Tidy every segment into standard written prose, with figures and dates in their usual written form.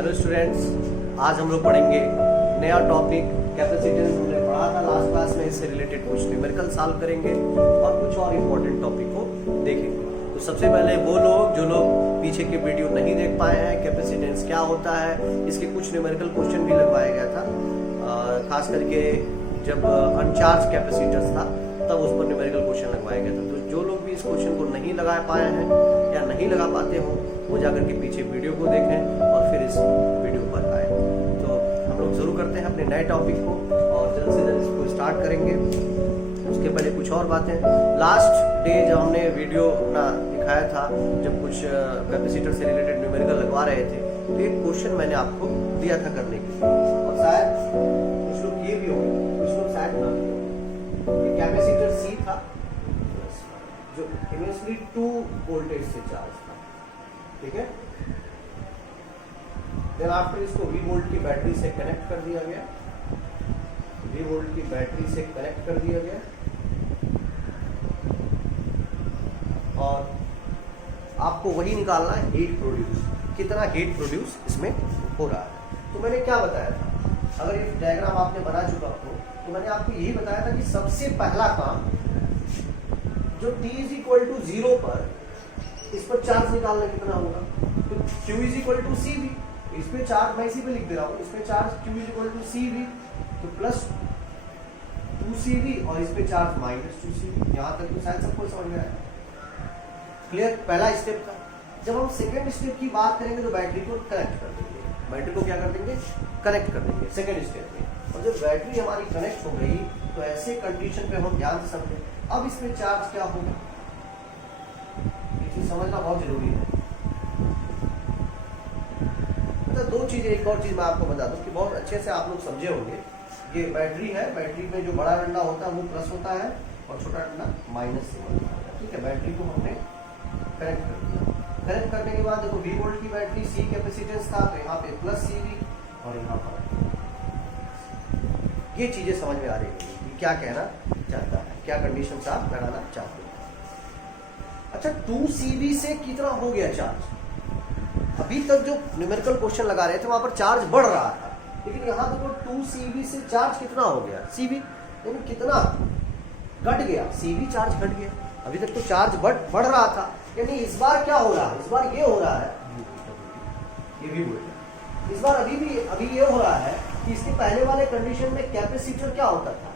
Hello students, आज हम लोग पढ़ेंगे नया टॉपिक कैपेसिटेंस। हमने पढ़ा था लास्ट क्लास में, इससे रिलेटेड कुछ न्यूमेरिकल सॉल्व करेंगे और कुछ और इम्पोर्टेंट टॉपिक को देखेंगे। तो सबसे पहले वो लोग जो लोग पीछे के वीडियो नहीं देख पाए हैं, कैपेसिटेंस क्या होता है, इसके कुछ न्यूमेरिकल क्वेश्चन भी लगवाया गया था। खास करके जब अनचार्ज कैपेसिटर्स था तब उस पर न्यूमेरिकल क्वेश्चन लगवाया गया था। तो जो लोग भी इस क्वेश्चन को नहीं लगा पाए हैं या नहीं लगा पाते हो, वो जाकर के पीछे वीडियो को देखें और फिर इस वीडियो पर आए। तो हम लोग शुरू करते हैं अपने नए टॉपिक को और जल्द से जल्द इसको स्टार्ट करेंगे। उसके पहले कुछ और बातें, लास्ट डे जब हमने वीडियो अपना दिखाया था, जब कुछ कैपेसिटर से रिलेटेड न्यूमेरिकल लगवा रहे थे, तो एक क्वेश्चन मैंने आपको दिया था करने के लिए और शायद कुछ लोग ये भी होंगे, कुछ लोग शायद ना भी होंगे। कैपेसिटर सी था जो इनिशियली 2 वोल्टेज से चार्ज था, ठीक है। देन आफ्टर इसको V वोल्ट की बैटरी से कनेक्ट कर दिया गया, V वोल्ट की बैटरी से कनेक्ट कर दिया गया और आपको वही निकालना है हीट प्रोड्यूस, कितना हीट प्रोड्यूस इसमें हो रहा है। तो मैंने क्या बताया था, अगर ये डायग्राम आपने बना चुका हो तो मैंने आपको यही बताया था कि सबसे पहला काम जो t इज इक्वल टू 0 पर इस पर चार्ज निकालना कितना होगा, तो q is equal to C V, इस पे चार्ज मैं इसी पे लिख दे रहा हूँ, इस पे charge q is equal to C V, तो प्लस 2CV और इस पे चार्ज माइनस 2CV। यहाँ तक तो शायद सबको समझ में आया, क्लियर। पहला स्टेप था। जब हम सेकेंड स्टेप की बात करेंगे तो बैटरी को कनेक्ट कर देंगे, बैटरी को क्या कर देंगे, कनेक्ट कर देंगे सेकेंड स्टेप में। और जब बैटरी हमारी कनेक्ट हो गई तो ऐसे कंडीशन पे हम ध्यान से समझें, अब इसमें चार्ज क्या होगा, ये चीज समझना बहुत जरूरी है। अच्छा, दो चीजें, एक और चीज मैं आपको बता दूं कि बहुत अच्छे से आप लोग समझे होंगे। ये बैटरी है, बैटरी में जो बड़ा डंडा होता है वो प्लस होता है और छोटा डंडा माइनस से होता है, ठीक है। बैटरी को हमने कनेक्ट कर दिया, कनेक्ट करने के बाद देखो V वोल्ट की बैटरी, C कैपेसिटेंस था, तो यहाँ पे प्लस CV और यहाँ पर ये चीजें समझ में आ रही है कि क्या कहना चाहता है, क्या कंडीशन आप लगाना चाहते हैं। अच्छा, 2CV से कितना हो गया चार्ज, अभी तक जो न्यूमेरिकल क्वेश्चन लगा रहे थे वहां पर चार्ज बढ़ रहा था, लेकिन यहाँ देखो 2CV से चार्ज कितना हो गया, CV यानी कितना घट गया, CV चार्ज घट गया। अभी तक तो चार्ज बढ़ रहा था, यानी इस बार क्या हो रहा है, इस बार ये हो रहा है, ये भी बोल, इस बार अभी ये हो रहा है कि इसके पहले वाले कंडीशन में कैपेसिटर क्या होता था,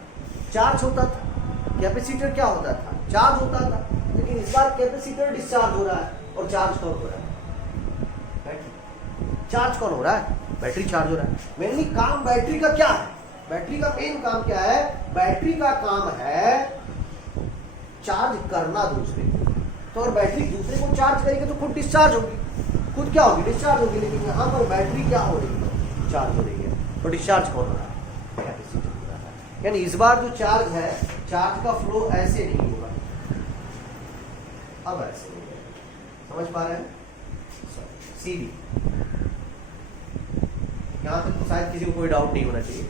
चार्ज होता था, कैपेसिटर क्या होता था, चार्ज होता था, लेकिन इस बार कैपेसिटर डिस्चार्ज हो रहा है और चार्ज कौन हो रहा है, बैटरी। चार्ज कौन हो रहा है, बैटरी चार्ज हो रहा है। मेनली काम बैटरी का क्या है, बैटरी का मेन काम क्या है, बैटरी का काम है चार्ज करना दूसरे को। तो और बैटरी दूसरे को चार्ज करेगी तो खुद डिस्चार्ज होगी, खुद क्या होगी, डिस्चार्ज होगी। लेकिन यहाँ पर बैटरी क्या हो रही है, चार्ज हो रही है, तो डिस्चार्ज कौन हो रहा है, कैपेसिटर हो रहा है। यानी इस बार जो चार्ज है, चार्ज का फ्लो ऐसे नहीं होगा, अब ऐसे नहीं है, समझ पा रहे हैं। CV यहाँ तक तो शायद किसी को कोई डाउट नहीं होना चाहिए,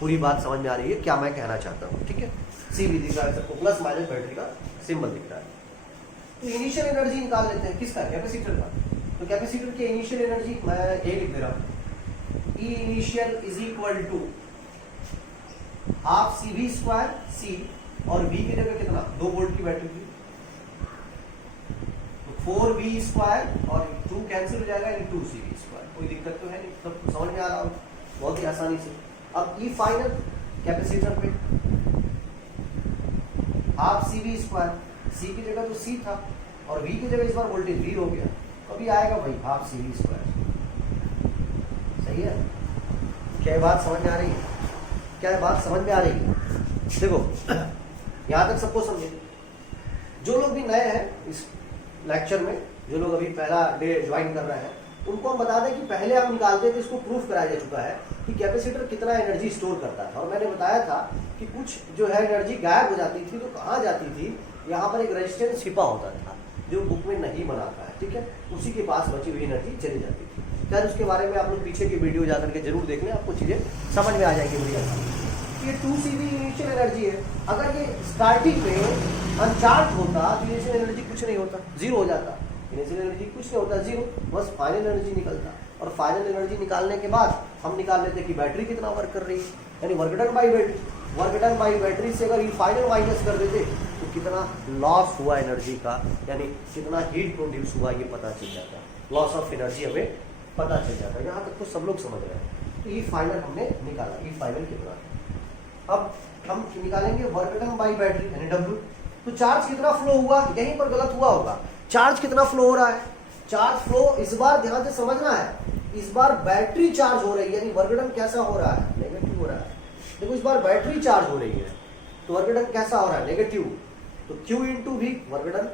पूरी बात समझ में आ रही है क्या मैं कहना चाहता हूँ, ठीक है। CV दिख रहा है सबको, प्लस माइनस बैटरी का सिंबल दिख रहा है। तो इनिशियल एनर्जी निकाल लेते हैं, किसका, कैपेसिटर का। तो कैपेसिटर की इनिशियल एनर्जी मैं ये लिख दे रहा हूँ, E initial is equal to half CV square C, और V की जगह कितना, 2 वोल्ट की बैटरी थी, तो 4V स्क्वायर और 2 कैंसिल हो जाएगा, यानी 2CV स्क्वायर। कोई दिक्कत तो है नहीं, सब समझ में आ रहा हो बहुत ही आसानी से। अब E फाइनल कैपेसिटर पे हाफ CV स्क्वायर, C की जगह तो C था और V की जगह इस बार वोल्टेज V हो गया, अभी आएगा भाई हाफ CV स्क्वायर। सही है, क्या ये बात समझ में आ रही है, क्या ये बात समझ में आ रही है। देखो यहाँ तक सबको समझे। जो लोग भी नए हैं इस लेक्चर में, जो लोग अभी पहला डे ज्वाइन कर रहे हैं, उनको हम बता दें कि पहले हम निकालते थे, इसको प्रूफ कराया जा चुका है कि कैपेसिटर कितना एनर्जी स्टोर करता है। और मैंने बताया था कि कुछ जो है एनर्जी गायब हो जाती थी, तो कहाँ जाती थी, यहाँ पर एक रेजिस्टेंस छिपा होता था जो बुक में नहीं बनाता है, ठीक है, उसी के पास बची हुई एनर्जी चली जाती थी। खैर उसके बारे में आप लोग पीछे की वीडियो जाकर के जरूर देख लें, आपको चीजें समझ में आ जाएंगी बढ़िया। ये 2CV इनिशियल एनर्जी है, अगर ये स्टार्टिंग में अनचार्ज होता तो इनिशियल एनर्जी कुछ नहीं होता, जीरो हो जाता। इनिशियल एनर्जी कुछ नहीं होता, जीरो, बस फाइनल एनर्जी निकलता। और फाइनल एनर्जी निकालने के बाद हम निकाल लेते कि बैटरी कितना वर्क कर रही है, यानी work done by battery. Work done by battery से अगर ये फाइनल माइनस कर देते तो कितना लॉस हुआ एनर्जी का, यानी कितना हीट प्रोड्यूस हुआ ये पता चल जाता, लॉस ऑफ एनर्जी हमें पता चल जाता है। यहाँ तक तो सब लोग समझ रहे हैं। तो ये फाइनल हमने निकाला, ये फाइनल कितना है। अब हम निकालेंगे वर्क डन बाई बैटरी यानी W। तो चार्ज कितना फ्लो हुआ, यहीं पर गलत हुआ होगा। चार्ज कितना फ्लो हो रहा है, चार्ज फ्लो इस बार ध्यान से समझना है, इस बार बैटरी चार्ज हो रही है, यानी वर्क डन कैसा हो रहा है, नेगेटिव हो रहा है। देखो इस बार बैटरी चार्ज हो रही है तो वर्क डन कैसा हो रहा है, नेगेटिव। तो Q into V work done,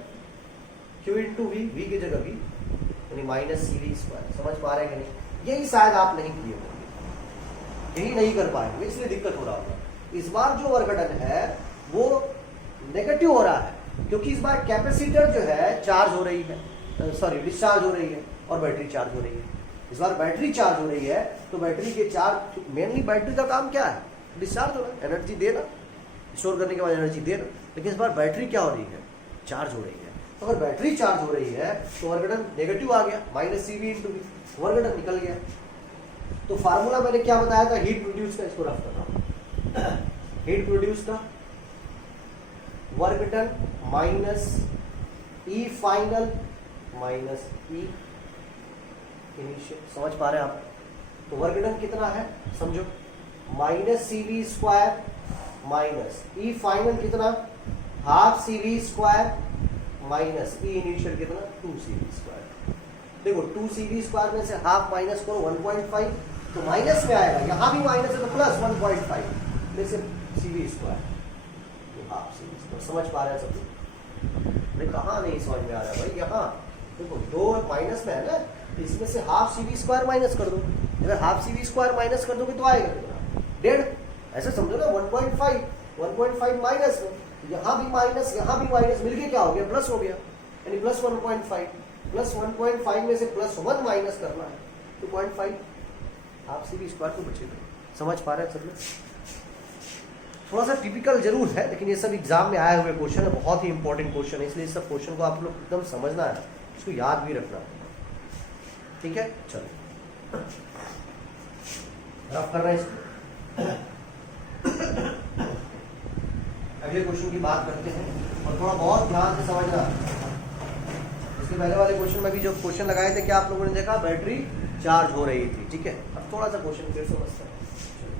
Q into V, V की जगह वी यानी माइनस CV स्क्वायर। समझ पा रहे हैं कि नहीं? यही शायद आप नहीं किए होंगे, यही नहीं कर पाएंगे, इसलिए दिक्कत हो रहा होगा। इस बार जो वर्क डन है वो नेगेटिव हो रहा है क्योंकि इस बार कैपेसिटर जो है चार्ज हो रही है, सॉरी डिस्चार्ज हो रही है और बैटरी चार्ज हो रही है। इस बार बैटरी चार्ज हो रही है तो बैटरी के चार्ज, मेनली बैटरी का काम क्या है, डिस्चार्ज होना, एनर्जी देना, स्टोर करने के बाद एनर्जी देना। लेकिन इस बार बैटरी क्या हो रही है, चार्ज हो रही है। तो अगर बैटरी चार्ज हो रही है तो वर्क डन नेगेटिव आ गया, minus CV into V, work done निकल गया। तो फार्मूला मैंने क्या बताया था, हीट प्रोड्यूस का, इसको रफ कर रहा हूं, हीट प्रोड्यूस का work done minus E final minus E initial. समझ पा रहे हैं आप? तो वर्क डन कितना है समझो, minus CV square minus E final कितना, half CV square minus E initial कितना, 2CV स्क्वायर। देखो 2CV स्क्वायर में से हाफ माइनस करो 1.5 तो माइनस में आएगा, यहां भी माइनस है तो प्लस 1.5 में से CV स्क्वायर तो हाफ CV स्क्वायर। समझ पा रहे हैं सब लोग? कहाँ नहीं समझ में आ रहा है भाई, यहाँ देखो 2 माइनस में है ना, इसमें से हाफ CV स्क्वायर माइनस कर दो। अगर हाफ CV स्क्वायर माइनस कर दोगे तो आएगा कितना, 1.5। ऐसे समझो ना, 1.5 माइनस में, यहाँ भी माइनस यहाँ भी माइनस, मिलके क्या हो गया, प्लस हो गया, यानी प्लस 1.5। प्लस 1.5 में से प्लस 1 माइनस करना है 2.5, हाफ CV स्क्वायर तो बचेगा। समझ पा रहे हैं सब लोग? थोड़ा सा टिपिकल जरूर है लेकिन ये सब एग्जाम में आए हुए क्वेश्चन है, बहुत ही इंपॉर्टेंट क्वेश्चन है, इसलिए इस सब क्वेश्चन को आप लोग एकदम समझना है, इसको याद भी रखना है। ठीक है, चलो रफ कर रहे हैं इसको। अगले क्वेश्चन की बात करते हैं और थोड़ा बहुत ध्यान से समझना। इसके पहले वाले क्वेश्चन में भी जो क्वेश्चन लगाए थे क्या आप लोगों ने देखा, बैटरी चार्ज हो रही थी। ठीक है, अब थोड़ा सा क्वेश्चन फिर समझते हैं।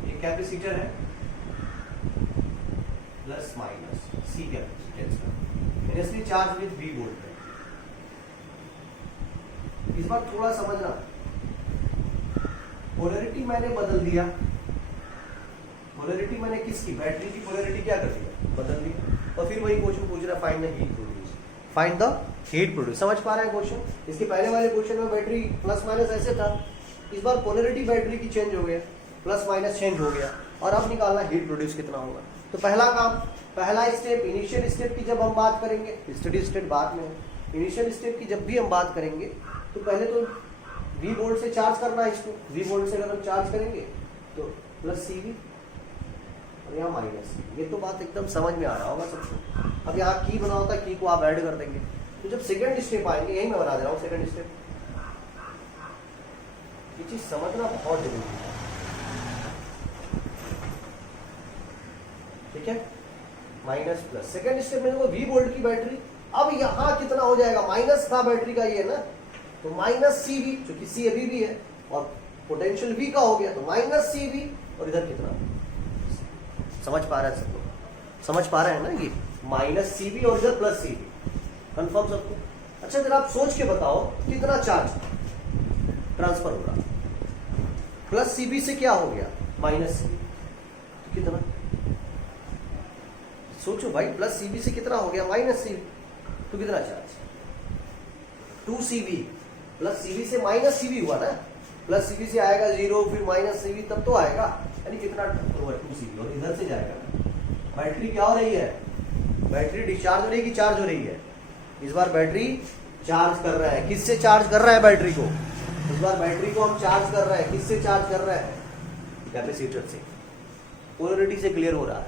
ये कैपेसिटर है प्लस माइनस C कैपेसिटेंस का, initially charge with V volt है। इस बार थोड़ा समझना, पोलैरिटी मैंने बदल दिया, पोलैरिटी मैंने किसकी, बैटरी की पोलैरिटी क्या कर दिया, बदल दिया। और फिर वही क्वेश्चन पूछ रहा है, find the heat produce, find the heat produce. समझ पा रहे हैं क्वेश्चन? इसके पहले वाले क्वेश्चन में बैटरी प्लस माइनस ऐसे था, इस बार पोलैरिटी बैटरी की चेंज हो गया, प्लस माइनस चेंज हो गया, और अब निकालना हीट प्रोड्यूस कितना होगा। तो पहला काम, पहला स्टेप, इनिशियल स्टेप की जब हम बात करेंगे, स्टडी स्टेट बाद में, इनिशियल स्टेप की जब भी हम बात करेंगे तो पहले तो V वोल्ट से चार्ज करना है इसको। V वोल्ट से अगर हम चार्ज करेंगे तो प्लस CV और यहाँ माइनस CV। ये तो बात एकदम समझ में आ रहा होगा सबको। अब यहाँ की बना होता है, की को आप ऐड कर देंगे। तो जब सेकंड स्टेप आएंगे, यही मैं बना दे रहा हूँ सेकंड स्टेप, ये चीज समझना बहुत जरूरी है। ठीक है, माइनस प्लस, सेकंड स्टेप में देखो V वोल्ट की बैटरी, अब यहाँ कितना हो जाएगा, माइनस था बैटरी का ये ना, तो माइनस CV, क्योंकि C अभी भी है, और पोटेंशियल V का हो गया तो माइनस CV, और इधर कितना, समझ पा रहे हैं सब लोग? समझ पा रहे हैं ना, ये माइनस CV और इधर प्लस CV, कंफर्म सबको? अच्छा जरा आप सोच के बताओ कितना चार्ज ट्रांसफर हो रहा, प्लस CV से क्या हो गया, माइनस CV, तो कितना, सोचो भाई, प्लस CV से कितना हो गया, माइनस CV, तो कितना चार्ज, 2CV प्लस CV से माइनस CV हुआ ना, प्लस CV से आएगा 0, फिर माइनस CV, तब तो आएगा, यानी कितना 2CV, और इधर से जाएगा। बैटरी क्या हो रही है, बैटरी डिस्चार्ज हो रही है कि चार्ज हो रही है? इस बार बैटरी चार्ज कर रहा है, किससे चार्ज कर रहा है बैटरी को, इस बार बैटरी को हम चार्ज कर रहे हैं, किससे चार्ज कर रहे हैं, कैपेसिटर से। पोलैरिटी से क्लियर हो रहा है,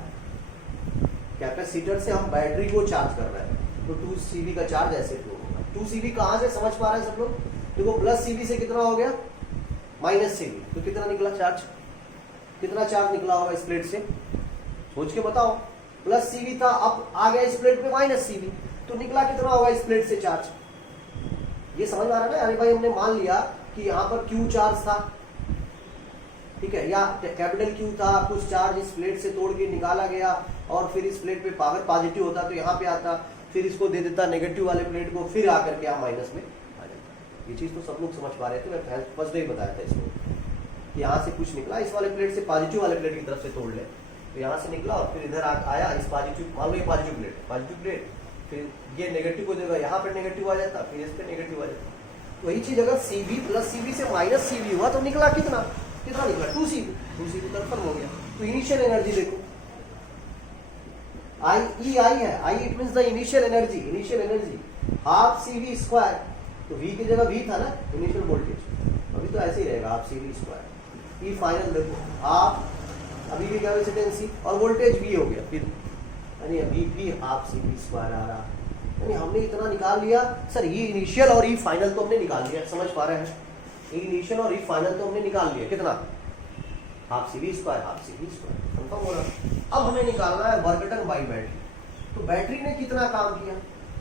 कैपेसिटर से हम बैटरी को चार्ज कर रहे हैं, तो 2CV का चार्ज ऐसे फ्लो होगा। 2CV कहां से, समझ पा रहे हैं सब लोग? देखो प्लस CV से कितना हो गया, माइनस CV, तो कितना निकला चार्ज, कितना चार्ज निकला होगा इस प्लेट से, सोच के बताओ। प्लस CV था, अब आ गया इस प्लेट पे माइनस CV, तो निकला कितना होगा इस प्लेट से चार्ज। ये समझ आ रहा है ना। अरे भाई हमने मान लिया कि यहाँ पर Q चार्ज था, ठीक है, या कैपिटल Q था, कुछ चार्ज इस प्लेट से तोड़ के निकाला गया और फिर इस प्लेट पे पावर पॉजिटिव होता तो यहाँ पे आता, फिर इसको दे देता नेगेटिव वाले प्लेट को, फिर आकर के यहाँ माइनस में आ जाता। ये चीज तो सब लोग समझ पा रहे थे, मैं फर्स्ट डे ही बताया था इसको कि यहाँ से कुछ निकला, इस वाले प्लेट से पॉजिटिव वाले प्लेट की तरफ से तोड़ ले, तो यहाँ से निकला और फिर इधर आया इस पॉजिटिव, मान लो ये पॉजिटिव प्लेट, फिर ये नेगेटिव को देगा, यहाँ पे नेगेटिव आ जाता, फिर इस पे नेगेटिव आ जाता। वही चीज अगर CV प्लस CV से माइनस CV हुआ तो निकला कितना, कितना निकला 2CV कंफर्म हो गया। तो इनिशियल एनर्जी देखो, आई है, I it means the initial energy half CV square, तो V की जगह V था ना इनिशियल वोल्टेज, अभी तो ऐसे ही रहेगा हाफ CV स्क्वायर। ई फाइनल देखो हाफ, अभी भी कैपेसिटेंसी और वोल्टेज V हो गया, फिर यानी अभी भी हाफ CV स्क्वायर आ रहा, यानी हमने इतना निकाल लिया। सर ई इनिशियल और ई फाइनल तो हमने निकाल लिया, समझ पा रहे हैं, ई इनिशियल और ई फाइनल तो हमने निकाल लिया, कितना हाफ CV स्क्वायर कंफर्म हो रहा। अब हमें निकालना है वर्क डन बाई बैटरी, तो बैटरी ने कितना काम किया,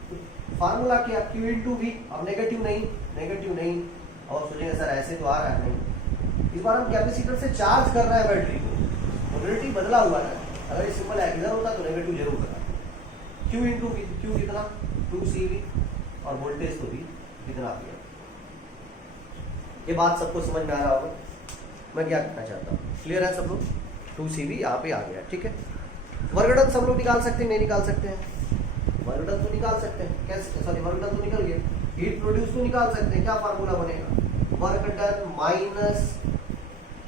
तो फार्मूला क्या Q इंटू V, अब नेगेटिव नहीं, और सोचेंगे सर ऐसे तो आ रहा है नहीं, इस बार हम कैपेसिटर से चार्ज कर रहे हैं बैटरी को, पोलैरिटी बदला हुआ है, अगर सिंपल इधर होता तो नेगेटिव जरूर होता। Q इंटू V, Q कितना 2CV और वोल्टेज तो भी कितना दिया। ये बात सबको समझ में आ रहा होगा, मैं क्या कहना चाहता हूँ, क्लियर है सब लोग। 2CV यहाँ पे आ गया, ठीक है। वर्क डन सब लोग निकाल सकते हैं, नहीं निकाल सकते हैं, वर्क डन तो निकाल सकते हैं, कैसे, सॉरी वर्क डन तो निकल गया, हीट प्रोड्यूस तो निकाल सकते हैं। क्या फार्मूला बनेगा, work done minus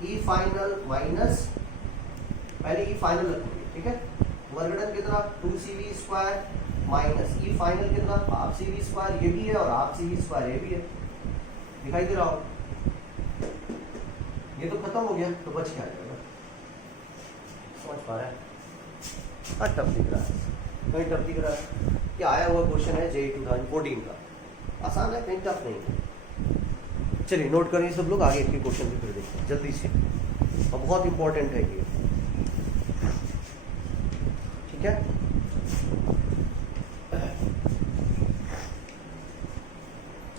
E final minus, पहले ई फाइनल रखोगे, ठीक है। वर्क डन कितना 2CV square minus E final कितना हाफ CV स्क्वायर, ये भी है, और हाफ CV स्क्वायर ये भी है, दिखाई दे रहा हो, ये तो खत्म हो गया, तो बच क्या जाएगा, समझ पा रहे हैं। हाँ टफ दिख रहा है, कहीं टफ दिख रहा है, क्या आया हुआ क्वेश्चन है JEE 2014 का, आसान है, कहीं टफ नहीं है। चलिए नोट करिए सब लोग, आगे के क्वेश्चन भी फिर देखते हैं जल्दी से, और बहुत इंपॉर्टेंट है ये, ठीक है।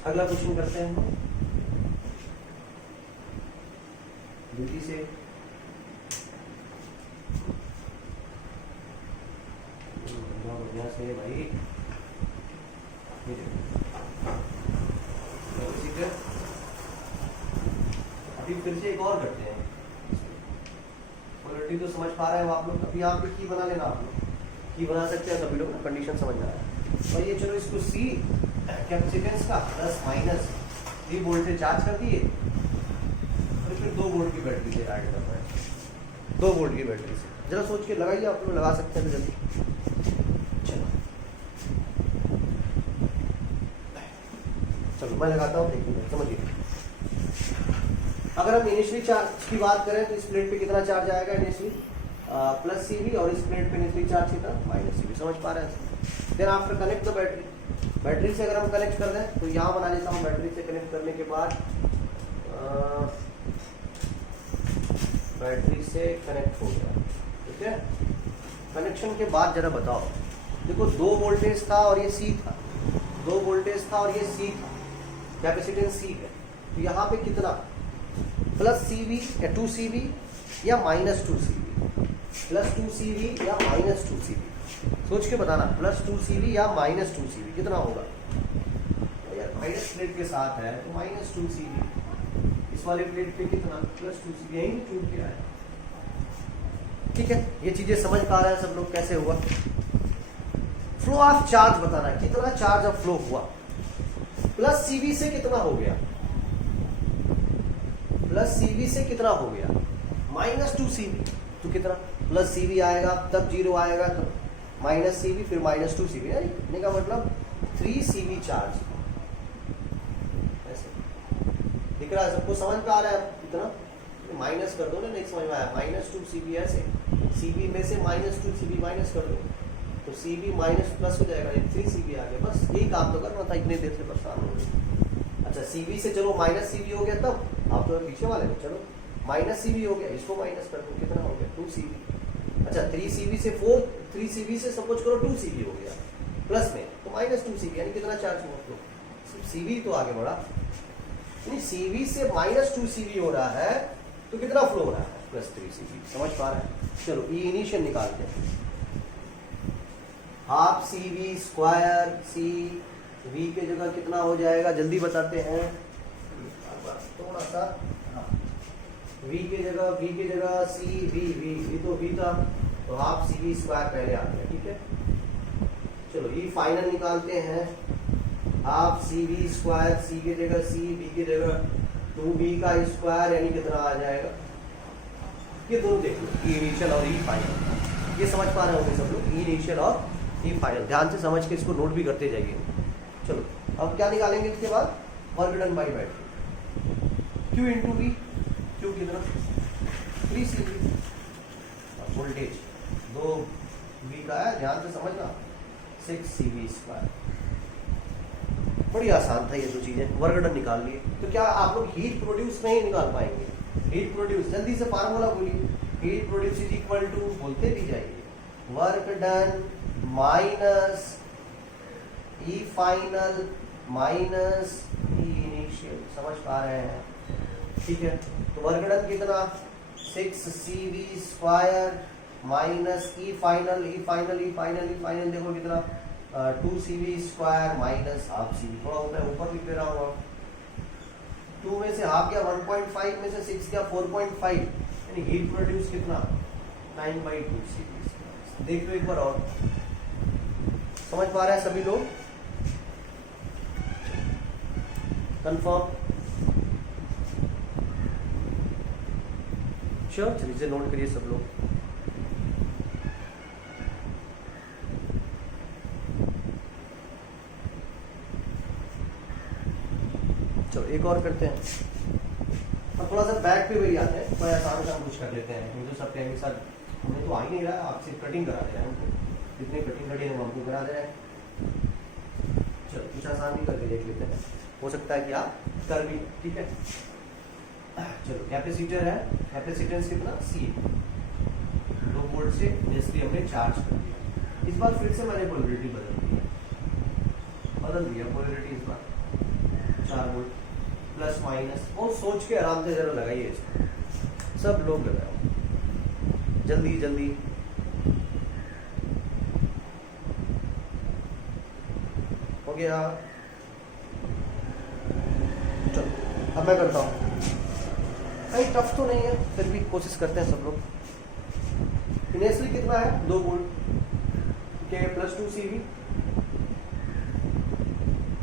अगला क्वेश्चन करते हैं जल्दी से, बढ़िया से भाई, अभी फिर से एक और करते हैं, पोलैरिटी तो समझ पा रहे हैं आप लोग, अभी यहाँ पे की बना लेना, आप लोग की बना सकते हैं, सभी लोग ना कंडीशन समझ में आया। और ये चलो इसको C कैपेसिटेंस का प्लस माइनस 3 वोल्ट से चार्ज कर दिए, फिर 2 वोल्ट की बैटरी से ऐड करना है, 2 वोल्ट की बैटरी से, जरा सोच के लगाइए, आप लोग लगा सकते हैं तो जल्दी। चलो मैं लगाता हूँ, देखिए समझिए। अगर हम इनिशियली चार्ज की बात करें तो इस प्लेट पे कितना चार्ज आएगा इनिशियली प्लस CV, और इस प्लेट पे इनिशियली चार्ज कितना माइनस CV, समझ पा रहे हैं। Then after connect the battery से अगर हम कनेक्ट कर दें तो यहाँ बना लेता हूँ, बैटरी से कनेक्ट करने के बाद बैटरी से कनेक्ट हो गया, ठीक है। कनेक्शन के बाद जरा बताओ, देखो 2 वोल्टेज था और ये C था, 2 वोल्टेज था और ये C था, कैपेसिटेंस C है, तो यहाँ पे कितना प्लस CV या 2CV या माइनस 2CV, प्लस 2CV या माइनस 2CV, सोच के बताना, प्लस 2CV या माइनस 2CV कितना होगा। तो यार माइनस प्लेट के साथ है तो माइनस 2CV, इस वाले प्लेट पे कितना प्लस 2CV, यही टूट गया है, ठीक है। ये चीजें समझ पा रहे हैं सब लोग, कैसे हुआ। फ्लो ऑफ चार्ज बताना है, कितना चार्ज ऑफ फ्लो हुआ, प्लस CV से कितना हो गया, प्लस CV से कितना हो गया माइनस 2CV, तो कितना प्लस CV आएगा तब 0 आएगा, तो माइनस CV फिर माइनस 2CV, यानी का मतलब 3CV चार्ज, ऐसे दिख रहा है सबको, समझ में आ रहा है। इतना माइनस कर दो ना, नहीं समझ में आया, माइनस 2CV ऐसे, CV में से माइनस 2CV माइनस कर दो तो CV माइनस प्लस हो जाएगा, 3CV आ गया, बस यही काम तो करना था, इतने देर से परेशान हो गए। अच्छा CV से चलो माइनस CV हो गया, तब आप तो है पीछे वाले में, चलो माइनस सी वी हो गया, इसको माइनस कर दो, कितना हो गया 2 सी वी। अच्छा 3 सी वी से 4, 3 सी वी से सपोज करो 2 सी वी हो गया प्लस में, तो माइनस 2 सी वी, यानी कितना चार्ज हुआ फ्लो, सिर्फ सी वी तो आगे बढ़ा, यानी सी वी से माइनस 2 सी वी हो रहा है, तो कितना फ्लो हो रहा है प्लस 3 सी वी। समझ पा रहे हैं? चलो ई इनिशियल निकालते हैं, half C V square, C V के जगह कितना हो जाएगा जल्दी बताते हैं, थोड़ा सा, वी के जगह सी वी तो वी था, तो हाफ सी वी स्क्वायर पहले आ गया, ठीक है। चलो ये फाइनल निकालते हैं, हाफ सी वी स्क्वायर, सी के जगह सी, वी के जगह 2b का स्क्वायर, यानी कितना आ जाएगा, ये दोनों देख लो, ई इनिशियल और ई फाइनल, ये समझ पा रहे होंगे सब लोग, ई इनिशियल और ई फाइनल, ध्यान से समझ के इसको नोट भी करते जाइए। चलो अब क्या निकालेंगे इसके बाद, work done by battery, Q into V, Q कितना 3 सी वी, वोल्टेज 2v का है, ध्यान से समझना, 6 सी वी स्क्वायर। बड़ी आसान था ये दो चीजें, वर्क डन निकाल लिए। तो क्या आप लोग हीट प्रोड्यूस नहीं निकाल पाएंगे, हीट प्रोड्यूस जल्दी से फार्मूला बोलिए, heat produce is equal to, बोलते भी जाइए, work done minus E final minus E initial. समझ पा रहे हैं? ठीक है, तो वर्क डन कितना 6 C V square minus E final देखो कितना 2 C V square minus half C V, थोड़ा होता है ऊपर लिख दे रहा हूँ, 2 में से हाफ गया 1.5 में से 6 गया 4.5, यानी हीट प्रोड्यूस कितना 9/2 सी वी। देख लो एक बार और, समझ पा रहे हैं सभी लोग? कंफर्म? चलिए इसे नोट करिए सब लोग। चलो एक और करते हैं, और थोड़ा सा बैक पे वही आते हैं, थोड़ा आसान से हम कुछ कर लेते हैं, क्योंकि सब टाइम के साथ हमें तो आ ही नहीं रहा, आपसे कटिंग करा दे रहे हैं हमको, जितनी कटिंग कटी है वो हमको करा दे रहे हैं। चलो कुछ आसान भी करके देख लेते हैं, हो सकता है कि आप कर भी, ठीक है। चलो कैपेसिटर है, कैपेसिटेंस कितना C, 2 वोल्ट से बेसिकली हमने चार्ज कर दिया। इस बार फिर से मैंने पोलैरिटी बदल दिया पोलैरिटी इस बार 4 वोल्ट प्लस माइनस, और सोच के आराम से जरा लगाइए इसको, सब लोग लगाओ जल्दी जल्दी। हो गया? चलो अब मैं करता हूँ, कहीं टफ तो नहीं है, फिर भी कोशिश करते हैं सब लोग। इनिशियली कितना है 2 वोल्ट के प्लस 2 सी वी,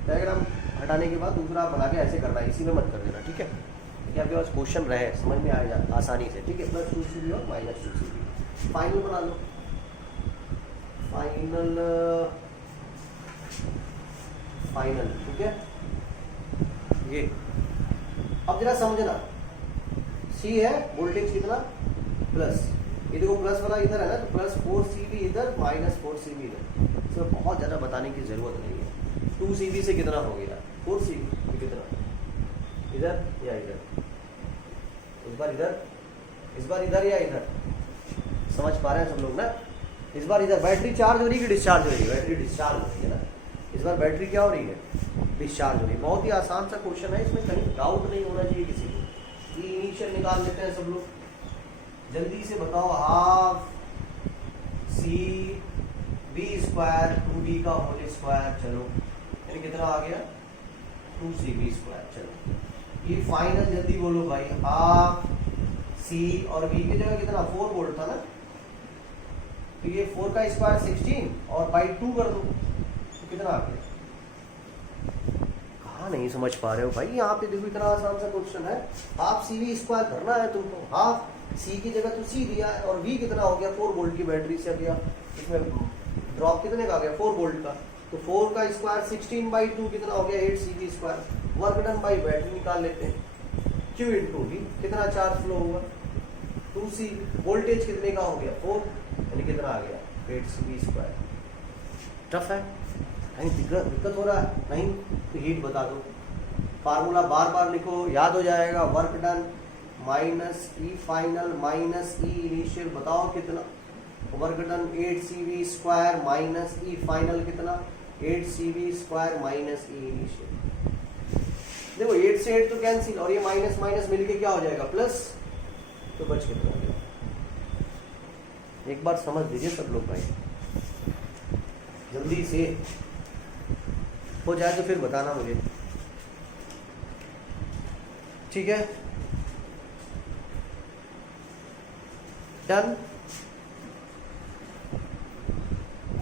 डायग्राम हटाने के बाद दूसरा बना के ऐसे करना है, इसी में मत कर देना, ठीक है, कि आपके पास क्वेश्चन रहे, समझ में आ जाए आसानी से, ठीक है। प्लस 2 सी वी और माइनस 2 सी वी, फाइनल बना लो, फाइनल ठीक है। ये अब जरा समझना, सी है वोल्टेज कितना प्लस, ये देखो प्लस वाला इधर है ना, तो प्लस 4 सी वी इधर माइनस 4 सी वी इधर, इसमें बहुत ज़्यादा बताने की जरूरत नहीं है। 2 सी वी से कितना हो गया 4 सी वी, कितना इधर या इधर, इस बार इधर या इधर, समझ पा रहे हैं सब लोग ना? इस बार इधर बैटरी चार्ज हो रही है कि डिस्चार्ज हो रही है? बैटरी डिस्चार्ज हो रही है ना, इस बार बैटरी क्या हो रही है, डिस्चार्ज हो रही है। बहुत ही आसान सा क्वेश्चन है, इसमें कहीं डाउट नहीं होना चाहिए किसी को। इनिशियल निकाल लेते हैं सब लोग, जल्दी से बताओ, half C V square 2b का होल स्क्वायर, चलो यानी कितना आ गया 2 सी वी स्क्वायर। चलो ये फाइनल जल्दी बोलो भाई, हाफ सी और v की जगह कितना 4 वोल्ट था ना, तो ये 4 का स्क्वायर 16 और बाई 2 कर दो, तो कितना आ गया? कहाँ नहीं समझ पा रहे हो भाई? यहाँ पे देखो इतना आसान सा क्वेश्चन है, हाफ सी वी स्क्वायर करना है तुमको, हाफ सी की जगह तो सी दिया है, और v कितना हो गया 4 वोल्ट की बैटरी से गया, इसमें ड्रॉप कितने का आ गया 4 वोल्ट का, तो 4 का स्क्वायर 16/2 कितना हो गया 8 C V square. Work done by battery निकाल लेते हैं, Q इंटू वी, कितना चार्ज फ्लो हुआ 2 सी, वोल्टेज कितने का हो गया 4, यानी कितना आ गया 8 सी वी स्क्वायर। टफ है? कहीं दिक्कत हो रहा है? नहीं तो हीट बता दो, फार्मूला बार बार लिखो, याद हो जाएगा। Work done minus E final minus E initial, बताओ कितना। Work done 8cv square minus E final कितना, 8cv square minus E initial. देखो 8 से 8 तो कैंसिल, और ये माइनस माइनस मिलके क्या हो जाएगा प्लस, तो बच कितना हो जाएगा। एक बार समझ लीजिए सब लोग भाई, जल्दी से हो जाए तो फिर बताना मुझे, ठीक है। डन।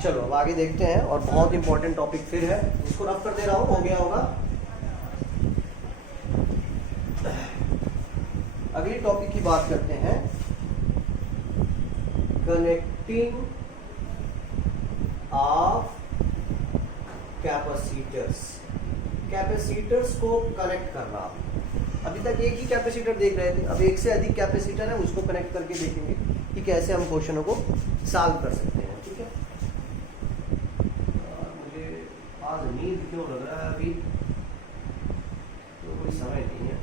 चलो अब आगे देखते हैं, और बहुत इंपॉर्टेंट टॉपिक फिर है, इसको रफ कर दे रहा हूं, हो गया होगा। अगली टॉपिक की बात करते हैं, कनेक्टिंग ऑफ कैपेसिटर्स। कैपेसिटर्स को कनेक्ट करना। अभी तक एक ही कैपेसिटर देख रहे थे, अब एक से अधिक कैपेसिटर है, उसको कनेक्ट करके देखेंगे कि कैसे हम क्वेश्चनों को सॉल्व कर सकते हैं, ठीक है। मुझे आज नींद क्यों लग रहा है अभी, तो कोई समय नहीं है।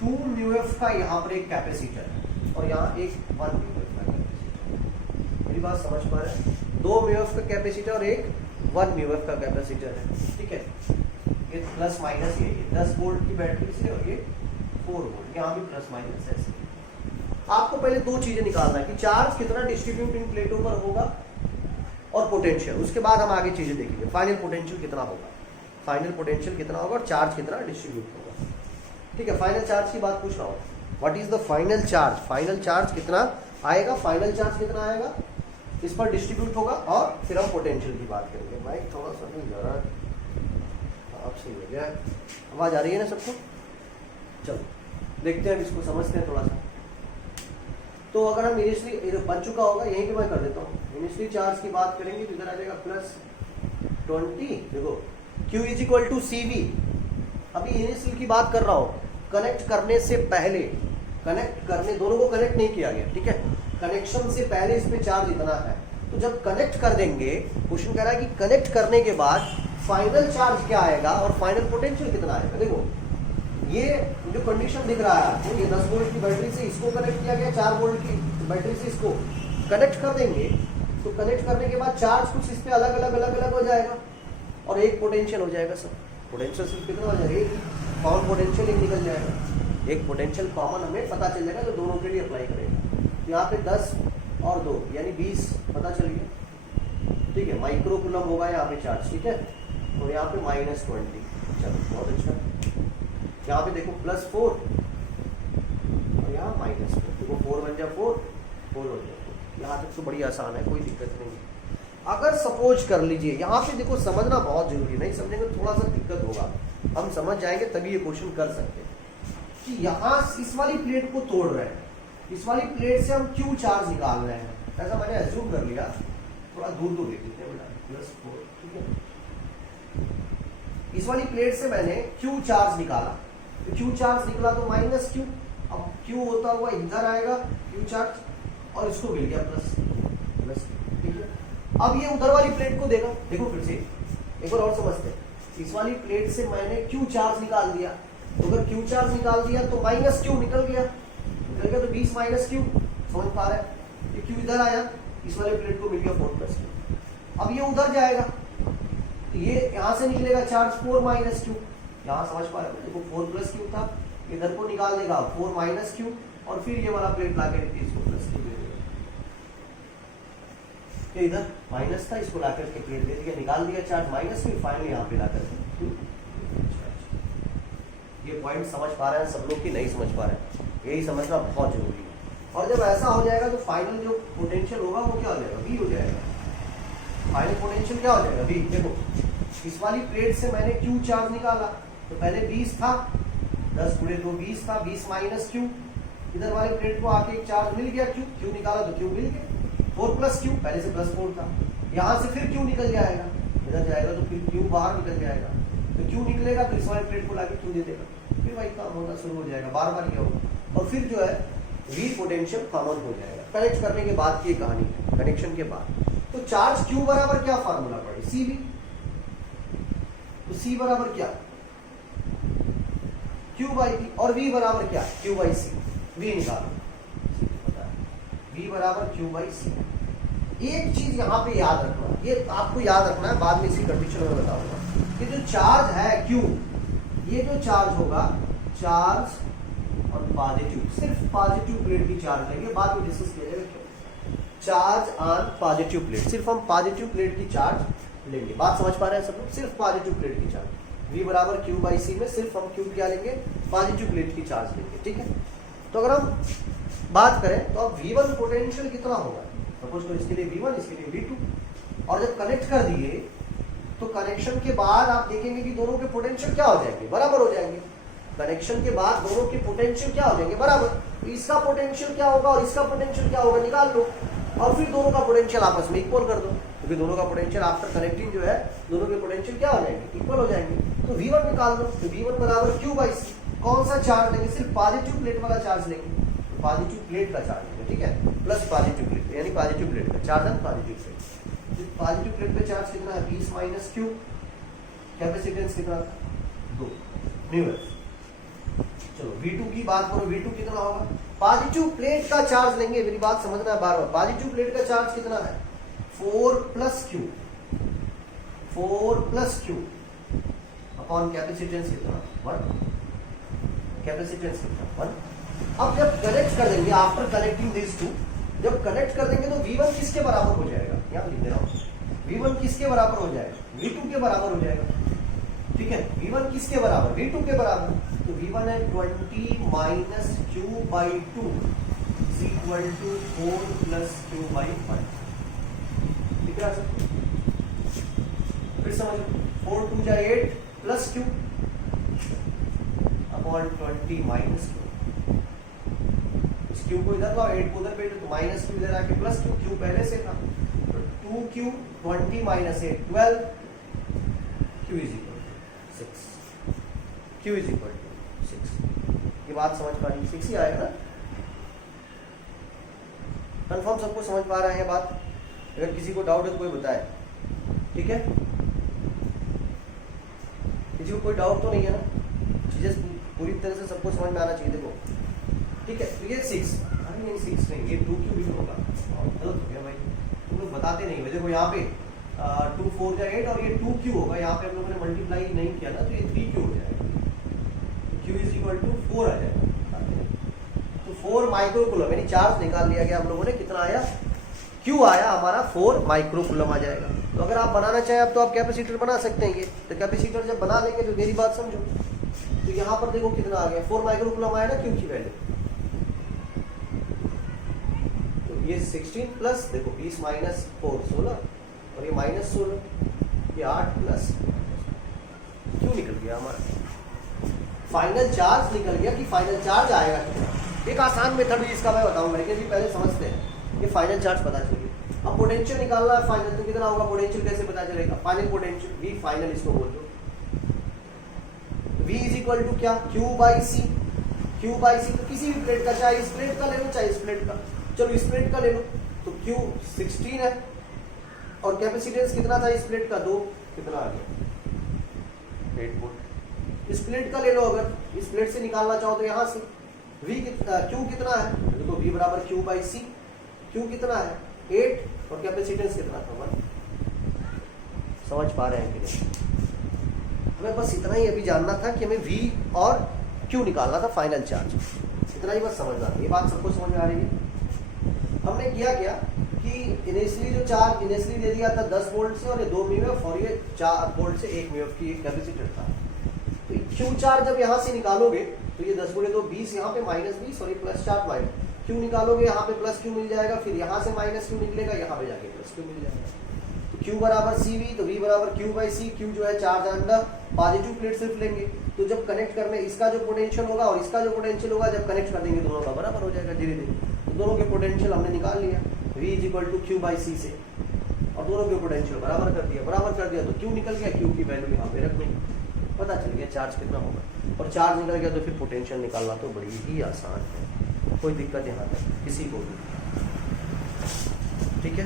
2 μF का यहाँ पर एक कैपेसिटर है, और यहाँ एक 1 μF का कैपेसिटर। मेरी बात समझ पा रहे हैं? 2 μF का कैपेसिटर और एक 1 μF का कैपेसिटर है, ठीक है। ये प्लस माइनस ये 10 वोल्ट की बैटरी से, और ये 4 वोल्ट, यहाँ भी प्लस माइनस ऐसे। आपको पहले दो चीजें निकालना है कि चार्ज कितना डिस्ट्रीब्यूट इन प्लेटों पर होगा और पोटेंशियल, उसके बाद हम आगे चीजें देखेंगे। फाइनल पोटेंशियल कितना होगा, फाइनल पोटेंशियल कितना होगा, और चार्ज कितना डिस्ट्रीब्यूट होगा, ठीक है। फाइनल चार्ज की बात पूछ रहा हूँ, what is the final charge, final charge कितना आएगा, फाइनल चार्ज कितना आएगा, इस पर डिस्ट्रीब्यूट होगा, और फिर हम पोटेंशियल की बात करेंगे। भाई थोड़ा सा जरा आप सही हो गया, आवाज आ रही है ना सबको। चलो देखते हैं, इसको समझते हैं थोड़ा सा। तो अगर हम इनिशियली बन चुका होगा, यहीं पे मैं कर देता हूँ। इनिशियली चार्ज की बात करेंगे तो इधर आ जाएगा प्लस 20। देखो Q is equal to CV। अभी इनिशियल की बात कर रहा हूँ, कनेक्ट करने से पहले, कनेक्ट करने, दोनों को कनेक्ट नहीं किया गया, ठीक है। कनेक्शन से पहले इस पे चार्ज इतना है, तो जब कनेक्ट कर देंगे, क्वेश्चन कह रहा है कि कनेक्ट करने के बाद फाइनल चार्ज क्या आएगा और फाइनल पोटेंशियल कितना आएगा। देखो ये जो कंडीशन दिख रहा है, तो ये 10 वोल्ट की बैटरी से इसको कनेक्ट किया गया, 4 वोल्ट की बैटरी से इसको कनेक्ट कर देंगे, तो कनेक्ट करने के बाद चार्ज कुछ इस पे अलग अलग हो जाएगा, और एक पोटेंशियल हो जाएगा। सब पोटेंशियल सिर्फ कितना हो जाएगा, एक कॉमन पोटेंशियल एक निकल जाएगा, एक पोटेंशियल कॉमन हमें पता चल जाएगा, तो दोनों के लिए अप्लाई करेगा। यहाँ पे 10 और 2 यानी 20 पता चल गया, ठीक है। माइक्रो कूलम होगा यहाँ पे चार्ज, ठीक है। और यहाँ पे -20। चलो बहुत अच्छा। यहाँ पे देखो +4 और यहाँ -4। देखो 4 बन जा 4, 4 बन जा 4। यहाँ तक तो बड़ी आसान है, कोई दिक्कत नहीं। अगर सपोज कर लीजिए, यहाँ पे देखो समझना बहुत जरूरी, नहीं समझेंगे थोड़ा सा दिक्कत होगा, हम समझ जाएंगे तभी ये क्वेश्चन कर सकते हैं। कि यहाँ इस वाली प्लेट को तोड़ रहे हैं, इस वाली प्लेट से हम Q चार्ज निकाल रहे हैं, ऐसा मैंने एज्यूम कर लिया। थोड़ा दूर दूर देख लेते हैं बेटा, +4, ठीक है। इस वाली प्लेट से मैंने Q चार्ज निकाला, तो Q चार्ज निकला तो -Q, अब Q होता हुआ इधर आएगा Q चार्ज, और इसको मिल गया प्लस, ठीक है। अब ये उधर वाली प्लेट को देखा, देखो फिर से एक बार और समझते हैं। इस वाली प्लेट से मैंने Q चार्ज निकाल दिया, तो अगर Q चार्ज निकाल दिया तो -Q निकल गया, तो 20 -Q, समझ पा रहे हैं। ये Q इधर आया, इस वाले प्लेट को मिल गया 4+Q। अब ये उधर जाएगा, तो ये यहाँ से निकलेगा चार्ज 4 -Q, यहाँ समझ पा रहे हो। देखो 4+Q था, इधर को निकाल देगा 4 -Q, और फिर ये वाला प्लेट ला के इसको +Q दे देगा। ये इधर माइनस था, इसको लाकर के प्लेट दे दिया, निकाल दिया चार्ज -Q, फाइनली यहाँ पे लाकर के। ये पॉइंट समझ पा रहे हैं सब लोग की नहीं समझ पा रहे हैं, यही समझना बहुत जरूरी है। और जब ऐसा हो जाएगा तो फाइनल जो पोटेंशियल होगा वो क्या हो जाएगा, V हो जाएगा। फाइनल पोटेंशियल क्या हो जाएगा, V। देखो इस वाली प्लेट से मैंने Q चार्ज निकाला, तो पहले 20 था, 10 × 2 20 था, 20 -Q। इधर वाले प्लेट को आके एक चार्ज मिल गया Q निकाला तो Q मिल गया, 4+Q, पहले से +4 था। यहाँ से फिर Q निकल जाएगा, इधर जाएगा तो फिर Q बाहर निकल जाएगा, तो Q निकलेगा तो इस वाले प्लेट को लाके Q दे देगा, फिर वही काम होना शुरू हो जाएगा, बार बार ये होगा, और फिर जो है V पोटेंशियल कॉमन हो जाएगा। कनेक्ट करने के बाद की कहानी है, कनेक्शन के बाद। तो चार्ज Q बराबर क्या फार्मूला पड़े, CV। तो C बराबर क्या, Q बाई V, और V बराबर क्या, Q बाई C। V निकालो, V बराबर Q बाई C। एक चीज यहाँ पे याद रखना, ये आपको याद रखना है, बाद में इसी कंडीशन में बताऊंगा कि जो चार्ज है Q, ये जो चार्ज होगा, चार्ज और पॉजिटिव, सिर्फ पॉजिटिव प्लेट की चार्ज लेंगे, बाद में डिस्कस किया जाएगा क्यों। चार्ज ऑन पॉजिटिव प्लेट, सिर्फ हम पॉजिटिव प्लेट की चार्ज लेंगे। बात समझ पा रहे हैं सब लोग, सिर्फ पॉजिटिव प्लेट की चार्ज। V बराबर Q बाई C में सिर्फ हम Q क्या लेंगे, पॉजिटिव प्लेट की चार्ज लेंगे, ठीक है। तो अगर हम बात करें तो अब V1 पोटेंशियल कितना होगा, सपोज तो इसके लिए V1, इसके लिए V2, और जब कनेक्ट कर दिए तो कनेक्शन के बाद आप देखेंगे कि दोनों के पोटेंशियल क्या हो जाएंगे, बराबर हो जाएंगे। कनेक्शन के बाद दोनों के पोटेंशियल क्या हो जाएंगे, बराबर। तो इसका पोटेंशियल क्या होगा और इसका पोटेंशियल क्या होगा, निकाल लो, और फिर दोनों का पोटेंशियल आपस में इक्वल कर दो, क्योंकि दोनों का पोटेंशियल आफ्टर कनेक्टिंग जो है, दोनों के पोटेंशियल क्या हो जाएंगे, इक्वल हो जाएंगे। तो V1 निकाल दो, तो V1 बराबर Q बाई C। कौन सा चार्ज लेंगे, सिर्फ पॉजिटिव प्लेट वाला चार्ज लेंगे, पॉजिटिव प्लेट का चार्ज लेंगे, ठीक है, प्लस पॉजिटिव प्लेट, यानी पॉजिटिव प्लेट का चार्ज है, पॉजिटिव प्लेट। पॉजिटिव प्लेट पे चार्ज कितना है, 20 माइनस Q, कैपेसिटेंस कितना, 2 न्यू है। चलो V2 की बात करो, V2 कितना होगा, पॉजिटिव प्लेट का चार्ज लेंगे, मेरी बात समझना है बार बार। पॉजिटिव प्लेट का चार्ज कितना है, 4 plus Q, 4 plus Q upon capacitance कितना, 1, कैपेसिटेंस कितना, 1। अब जब कनेक्ट कर देंगे, आफ्टर कनेक्टिंग दिस टू, जब कनेक्ट कर देंगे तो V1 किसके बराबर हो जाएगा, यहाँ लिख दे रहा हूँ, V1 किसके बराबर हो जाएगा, V2 के बराबर हो जाएगा, ठीक है। V1 किसके बराबर, V2 के बराबर। तो V1 है 20 minus Q by 2 is equal to 4 plus Q by 1, ठीक है सर। फिर समझ, 4 2 जा 8 plus Q upon 20 minus Q। इस Q को इधर लाओ, 8 को उधर भेजो, तो माइनस Q इधर आके प्लस Q पहले से था, तो 2Q 20 minus 8 12, Q is equal 6, Q is equal to 6। ये बात समझ पा रही, 6 ही आएगा ना, कंफर्म सबको समझ पा रहे हैं बात। अगर किसी को डाउट है तो कोई बताए, ठीक है, किसी को कोई डाउट तो नहीं है ना, चीजें पूरी तरह से सबको समझ में आना चाहिए। देखो ठीक है, तो ये 6, अरे नहीं 6 नहीं, ये 2Q भी होगा, गलत हो गया भाई, तुम लोग बताते नहीं। देखो यहाँ पे 2 4 जा 8 और ये 2Q होगा, यहाँ पे हम लोगों ने मल्टीप्लाई नहीं किया ना, तो ये 3Q हो जाएगा, Q इज इक्वल टू 4 आ जाएगा। तो 4 माइक्रोकूलम यानी चार्ज निकाल लिया गया हम लोगों ने, कितना आया, Q आया हमारा 4 माइक्रोकूलम आ जाएगा। तो अगर आप बनाना चाहें अब तो आप कैपेसिटर बना सकते हैं ये, तो कैपेसिटर जब बना लेंगे तो मेरी बात समझो, तो यहाँ पर देखो कितना आ गया, 4 माइक्रोकूलम आया ना Q की वैल्यू, तो ये 16 प्लस देखो 20 माइनस 4 16, और ये माइनस 16, ये 8 प्लस Q निकल गया हमारा, फाइनल चार्ज निकल गया। कि फाइनल चार्ज आएगा कितना, एक आसान मेथड भी इसका मैं बताऊंगा, लेकिन भी पहले समझते हैं कि फाइनल चार्ज पता चलिए। अब पोटेंशियल निकालना है फाइनल, तो कितना होगा, पोटेंशियल कैसे पता चलेगा, फाइनल पोटेंशियल V फाइनल इसको बोल दो, V इज इक्वल टू क्या, Q by C, Q by C, तो किसी भी प्लेट का, चाहे इस प्लेट का ले लो चाहे इस प्लेट का, चलो इस प्लेट का ले लो, तो Q 16 है, और कैपेसिटेंस कितना था इस प्लेट का, 2, कितना आ गया 8 वोल्ट। इस प्लेट का ले लो, अगर इस प्लेट से निकालना चाहो तो यहाँ से Q कितना है, देखो V बराबर Q बाई C, Q कितना है 8, और कैपेसिटेंस कितना था 1। समझ पा रहे हैं कि नहीं, हमें बस इतना ही अभी जानना था कि हमें V और Q निकालना था, फाइनल चार्ज, इतना ही बस समझना था। ये बात सबको समझ में आ रही है। हमने किया क्या कि इनिशियली जो चार्ज इनिशियली दे दिया था 10 वोल्ट से, और ये 2 म्यूएफ और ये 4 वोल्ट से 1 म्यूएफ की एक कैपेसिटर था। तो Q चार्ज जब यहाँ से निकालोगे तो ये 10 गुणे 2 20, यहाँ पे माइनस 20 और ये प्लस 4 माइनस, Q निकालोगे यहाँ पे प्लस Q मिल जाएगा, फिर यहाँ से माइनस Q निकलेगा, यहाँ पे जाके प्लस Q मिल जाएगा। तो Q बराबर CV, तो V बराबर Q बाई C, Q जो है चार्ज अंडर पॉजिटिव प्लेट सिर्फ लेंगे, तो जब कनेक्ट करने इसका जो पोटेंशियल होगा और इसका जो पोटेंशियल होगा, जब कनेक्ट कर देंगे दोनों का बराबर हो जाएगा धीरे धीरे। तो दोनों के पोटेंशियल हमने निकाल लिया V is equal to Q by C से, और दोनों के पोटेंशियल बराबर कर दिया, तो Q निकल गया, Q की वैल्यू यहाँ पे रख दो, पता चल गया चार्ज कितना होगा, और चार्ज निकल गया तो फिर पोटेंशियल निकालना तो बड़ी ही आसान है, कोई दिक्कत यहाँ तक किसी को भी, ठीक है।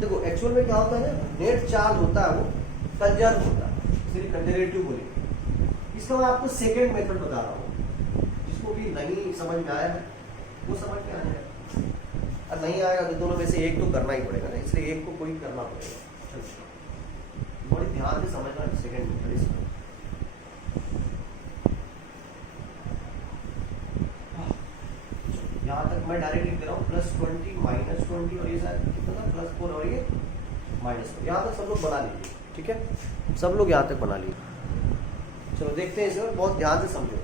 देखो एक्चुअल में क्या होता है ना, नेट चार्ज होता है वो कंजर्व होता है, इसलिए कंजर्वेटिव बोलेंगे। इसका मैं आपको सेकेंड मेथड बता रहा हूँ, जिसको भी नहीं समझ में आया है वो समझ में आ जाएगा, और नहीं आएगा तो दोनों में से एक तो करना ही पड़ेगा ना, इसलिए एक को कोई करना पड़ेगा। चलो बड़ी ध्यान से समझना सेकेंड मेथड इसको। यहाँ तक मैं डायरेक्ट लिख दे रहा हूँ +20 -20 और ये शायद कितना था +4 और ये -4। यहाँ तक सब लोग बना लीजिए, ठीक है, सब लोग यहाँ तक बना लीजिए। चलो देखते हैं इसमें, बहुत ध्यान से समझो।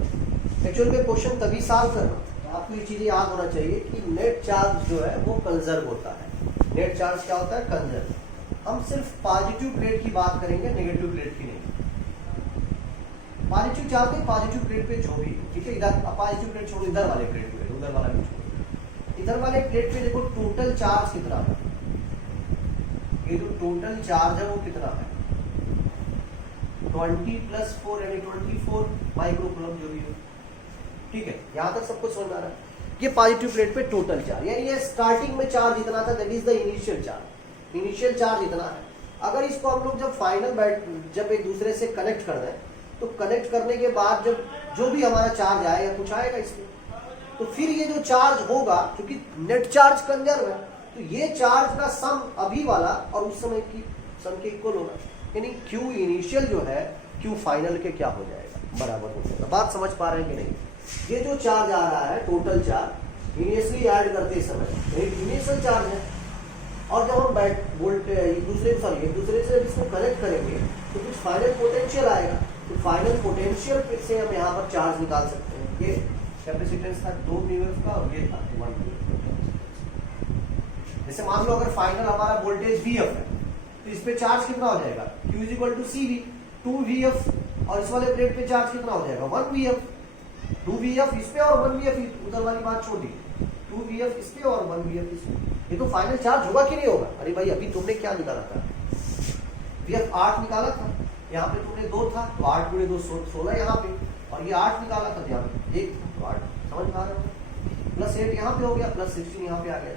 एक्चुअल में क्वेश्चन तभी सॉल्व करना, आपको ये चीज़ें याद होना चाहिए कि नेट चार्ज जो है वो कंजर्व होता है। नेट चार्ज क्या होता है? कंजर्व। हम सिर्फ पॉजिटिव प्लेट की बात करेंगे, नेगेटिव प्लेट की नहीं। पॉजिटिव चार्ज है पॉजिटिव प्लेट पे जो भी, ठीक है, इधर पॉजिटिव प्लेट छोड़ो, इधर वाले प्लेट पे, उधर वाला भी छोड़ो। इधर वाले प्लेट पे देखो टोटल चार्ज कितना है, ये जो टोटल चार्ज है वो कितना है 20 + 4 यानी 24 माइक्रोकूलम जो भी हो, ठीक है। यहां तक सबको समझ आ रहा है? ये पॉजिटिव प्लेट पे टोटल चार्ज, यानी ये स्टार्टिंग में चार्ज इतना था, that is the initial charge. Initial charge इतना है। अगर इसको हम लोग जब फाइनल जब एक दूसरे से कनेक्ट कर दें, तो कनेक्ट करने के बाद जब जो भी हमारा चार्ज आएगा, कुछ आएगा इसमें, तो फिर ये जो चार्ज होगा, क्योंकि नेट चार्ज कंजर्व है, तो ये चार्ज का सम अभी वाला और उस समय की सम के इक्वल होगा, यानी Q इनिशियल जो है Q फाइनल के क्या हो जाएगा, बराबर हो जाएगा। बात समझ पा रहे हैं कि नहीं? ये जो चार्ज आ रहा है टोटल चार्ज इनिशियली ऐड करते समय इनिशियल चार्ज है, और जब हम एक दूसरे से इसको कनेक्ट करेंगे तो कुछ फाइनल पोटेंशियल आएगा, तो फाइनल पोटेंशियल से हम यहाँ पर चार्ज निकाल सकते हैं। ये कैपेसिटेंस था 2 μF का और ये था 1 μF। जैसे मान लो अगर फाइनल हमारा वोल्टेज VF है, तो इस पे चार्ज कितना हो जाएगा Q = CV 2 VF, और इस वाले प्लेट पे चार्ज कितना हो जाएगा 1 VF। 2 VF इस पे और 1 VF उधर वाली बात छोड़ दी, 2 VF इस पे और 1 VF इस पे। ये तो फाइनल चार्ज होगा कि नहीं होगा? अरे भाई अभी तुमने क्या निकाला था? VF 8 निकाला था, यहाँ पे तुमने 2 था तो 8 × 2 16 यहाँ पे, और ये 8 निकाला था यहाँ पे 1 तो 8, समझ में आ रहा है? +8 यहाँ पे हो गया, +16 यहाँ पे आ गया,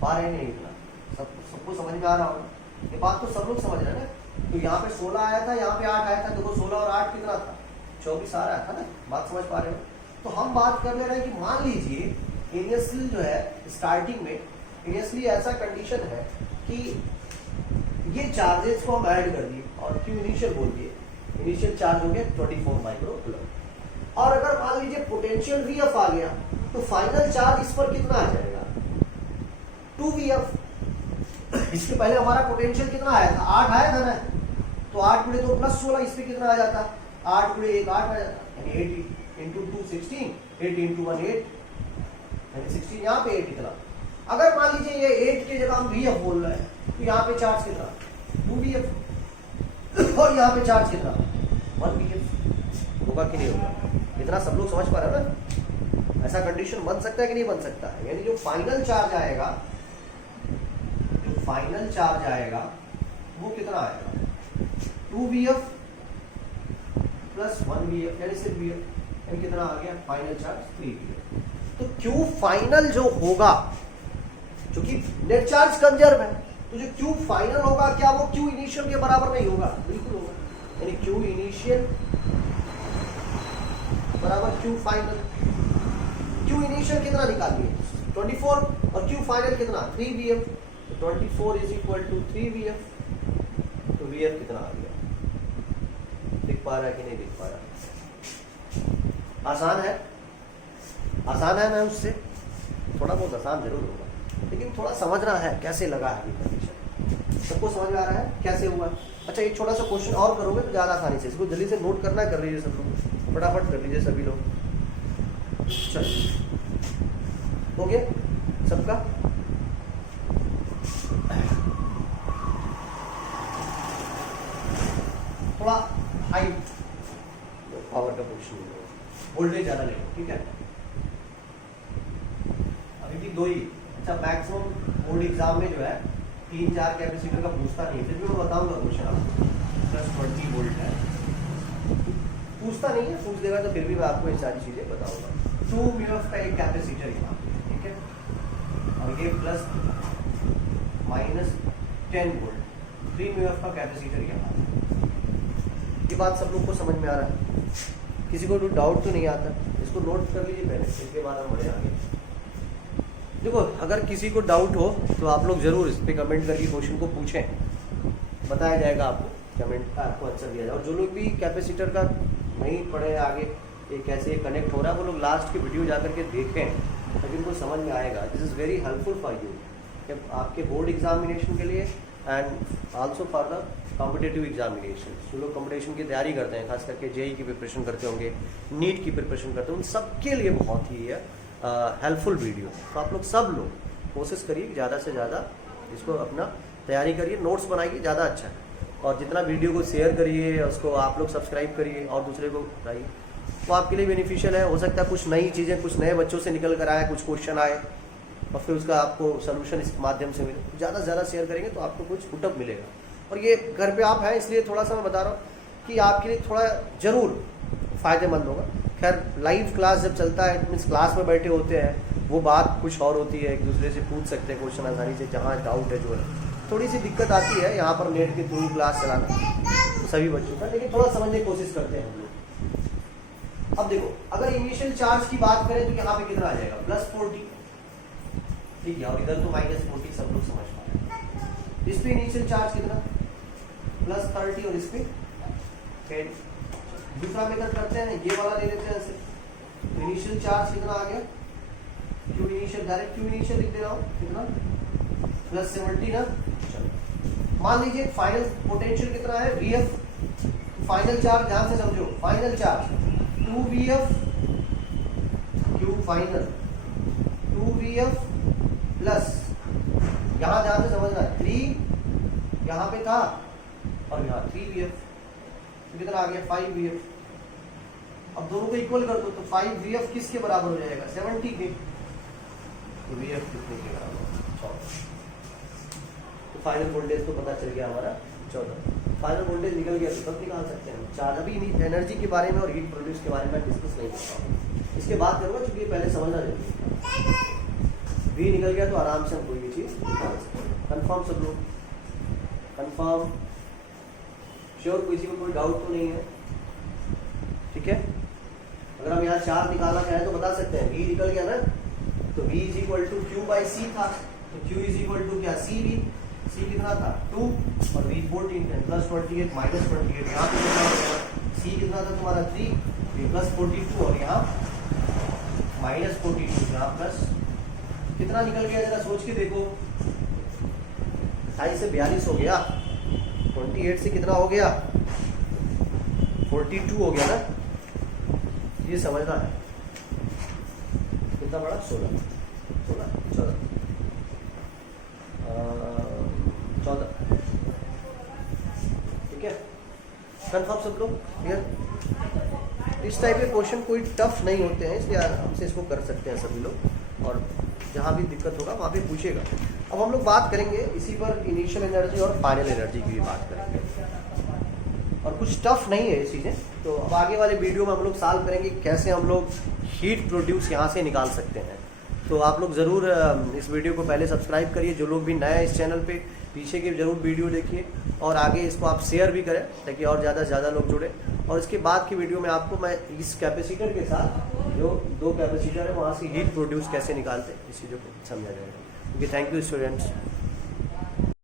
12 नहीं निकला। सबको समझ में आ रहा होगा? ये बात तो सब लोग समझ रहे हैं ना। तो यहाँ पे 16 आया था, यहाँ पे 8 आया था, देखो 16 और 8 कितना था 24 आ रहा था ना। बात समझ पा रहे हो? तो हम बात कर ले रहे हैं कि मान लीजिए इनिशियल जो है स्टार्टिंग में इनिशियली ऐसा कंडीशन है कि ये चार्जेस को हम ऐड कर दिए और Q इनिशियल बोल दिए, इनिशियल चार्ज हो गया 24 माइक्रोकूलम। और अगर मान लीजिए पोटेंशियल VF आ गया, तो फाइनल चार्ज इस पर कितना आ जाएगा 2 VF। इसके पहले हमारा पोटेंशियल कितना आया था 8 आया था ना, तो 8 × 2 +16 इस पे कितना आ जाता 8 × 1 8 आ जाता, यानी 8 × 2 16, 8 × 1 8, यानी 16 यहाँ पे 8 इतना। अगर मान लीजिए ये 8 की जगह हम VF बोल रहे हैं, तो यहाँ पे चार्ज कितना 2 VF, और यहाँ पे चार्ज कितना 1 VF होगा कि नहीं होगा? इतना सब लोग समझ पा रहे हैं ना? ऐसा कंडीशन बन सकता है कि नहीं बन सकता है? यानी जो फाइनल चार्ज आएगा, जो फाइनल चार्ज आएगा वो कितना आएगा 2 VF + 1 VF, यानी सिर्फ VF, यानी कितना आ गया फाइनल चार्ज 3 VF। तो Q फाइनल जो होगा, क्योंकि नेट चार्ज कंजर्व है, तो जो Q फाइनल होगा क्या वो Q इनिशियल के बराबर नहीं होगा? बिल्कुल होगा, यानी Q इनिशियल बराबर Q फाइनल। Q इनिशियल कितना निकालिए 24, और Q फाइनल कितना 3 VF, तो 24 = 3 VF, तो VF कितना आ गया? दिख पा रहा है कि नहीं दिख पा रहा? आसान है, आसान है ना? उससे थोड़ा बहुत आसान जरूर होगा, लेकिन थोड़ा समझना है कैसे लगा है अभी कंडीशन। सबको समझ में आ रहा है कैसे हुआ? अच्छा एक छोटा सा क्वेश्चन और करोगे तो ज़्यादा आसानी से, इसको जल्दी से नोट करना कर लीजिए सब लोग, फटाफट कर लीजिए सभी लोग। चलिए हो गया सबका? थोड़ा हाइट पावर का क्वेश्चन, वोल्टेज ज़्यादा लेंगे, ठीक है? अभी भी 2 ही। अच्छा मैक्सिमम बोर्ड एग्जाम में जो है 3-4 कैपेसिटर का पूछता नहीं है, फिर भी मैं बताऊंगा क्वेश्चन आपको। +20 वोल्ट है, पूछता नहीं है, पूछ देगा तो फिर भी मैं आपको ये सारी चीजें बताऊंगा। 2 μF का एक कैपेसिटर यहाँ, ठीक है, और ये ±10 वोल्ट 3 μF का कैपेसिटर यहाँ। ये बात सब लोग को समझ में आ रहा है? किसी को डाउट तो नहीं आता? इसको नोट कर लीजिए पहले, इसके बाद हम बढ़े आगे। देखो, अगर किसी को डाउट हो तो आप लोग जरूर इस पर कमेंट करके क्वेश्चन को पूछें, बताया जाएगा आपको, कमेंट आपको आंसर दिया जाएगा। और जो लोग भी कैपेसिटर का नहीं पढ़े आगे ये कैसे कनेक्ट हो रहा है, वो लोग लास्ट की वीडियो जा करके देखें, ताकि उनको समझ में आएगा। This is very helpful for you आपके बोर्ड एग्जामिनेशन के लिए and also for the competitive examination. जो लोग कॉम्पिटिशन की तैयारी करते हैं, खास करके जेई की प्रिपरेशन करते होंगे, नीट की प्रिपरेशन करते होंगे, उन सबके लिए बहुत ही हेल्पफुल वीडियो। तो आप लोग सब लोग कोशिश करिए ज़्यादा से ज़्यादा इसको अपना तैयारी करिए, नोट्स बनाइए, ज़्यादा अच्छा है। और जितना वीडियो को शेयर करिए, उसको आप लोग सब्सक्राइब करिए और दूसरे को बताइए, तो आपके लिए बेनिफिशियल है। हो सकता है कुछ नई चीज़ें कुछ नए बच्चों से निकल कर आए, कुछ क्वेश्चन आए और फिर उसका आपको सोल्यूशन इस माध्यम से मिले। ज़्यादा से ज़्यादा शेयर करेंगे तो आपको कुछ पुटअप मिलेगा। और ये घर पे आप हैं, इसलिए थोड़ा सा मैं बता रहा हूँ कि आपके लिए थोड़ा ज़रूर फ़ायदेमंद होगा। खैर, लाइव क्लास जब चलता है, मीन्स क्लास में बैठे होते हैं, वो बात कुछ और होती है, एक दूसरे से पूछ सकते हैं क्वेश्चन आसानी से, जहाँ डाउट है जो है। थोड़ी सी दिक्कत आती है यहाँ पर नेट के थ्रू क्लास चलाना तो सभी बच्चों का, लेकिन थोड़ा समझने की कोशिश करते हैं हम लोग। अब देखो, अगर इनिशियल चार्ज की बात करें तो यहाँ पे कितना आ जाएगा? +40, ठीक है, और इधर तो -40 सब लोग समझ पा रहे हैं। इस पे इनिशियल चार्ज कितना? +30 और इस पे 10। दूसरा मेथड करते हैं, ये वाला ले लेते हैं ऐसे। इनिशियल चार्ज कितना आ गया? Q initial, direct Q initial लिख दे रहा हूँ, कितना? +70 ना। चलो, मान लीजिए फाइनल पोटेंशियल कितना है? VF। फाइनल चार्ज ध्यान से समझो, final charge 2VF, Q final 2VF plus, यहाँ ध्यान से समझना, 3 यहाँ पे था और यहाँ 3VF, तो कितना आ गया? 5VF। अब दोनों को इक्वल कर दो तो 5VF किसके बराबर हो जाएगा? 70 के। तो VF कितने के बराबर? 14। तो फाइनल वोल्टेज तो पता चल गया हमारा 14। फाइनल वोल्टेज निकल गया तो तब निकाल सकते हैं चार्ज। अभी एनर्जी के बारे में और हीट प्रोड्यूस के बारे में डिस्कस नहीं करता हूँ, इसके बाद करूँगा, क्योंकि पहले समझना जरूरी है। V निकल गया तो आराम से हम कोई भी चीज़ निकाल सकते हैं। कन्फर्म सब लोग? कन्फर्म? श्योर? किसी को कोई डाउट तो नहीं है? ठीक है। अगर हम यहाँ चार्ज निकालना चाहें तो बता सकते हैं। V निकल गया ना, तो V = Q/C था, तो Q = क्या? CV। C कितना था? 2 और V 14, +28 -28। यहाँ पे कितना हो गया? C कितना था तुम्हारा? 3, +42 और यहाँ -42, यहाँ प्लस कितना निकल गया? जरा सोच के देखो, 28 से 42 हो गया, 28 से कितना हो गया? 42 हो गया ना। ये समझना है कितना बड़ा? 14 14। ठीक है, कन्फर्म सब लोग? क्लियर? इस टाइप के क्वेश्चन कोई टफ नहीं होते हैं, इसलिए हमसे इसको कर सकते हैं सभी लोग, और जहाँ भी दिक्कत होगा वहाँ पे पूछेगा। अब हम लोग बात करेंगे इसी पर, इनिशियल एनर्जी और फाइनल एनर्जी की भी बात करेंगे, और कुछ टफ नहीं है ये चीज़ें। तो अब आगे वाले वीडियो में हम लोग सॉल्व करेंगे कैसे हम लोग हीट प्रोड्यूस यहाँ से निकाल सकते हैं। तो आप लोग ज़रूर इस वीडियो को पहले सब्सक्राइब करिए, जो लोग भी नए हैं इस चैनल पे, पीछे की ज़रूर वीडियो देखिए, और आगे इसको आप शेयर भी करें ताकि और ज़्यादा से ज़्यादा लोग जुड़े। और इसके बाद की वीडियो में आपको मैं इस कैपेसिटर के साथ, जो 2 कैपेसिटर है, वहाँ से हीट प्रोड्यूस कैसे निकालते हैं इस चीज़ों को समझा जाएगा। Okay, thank you students.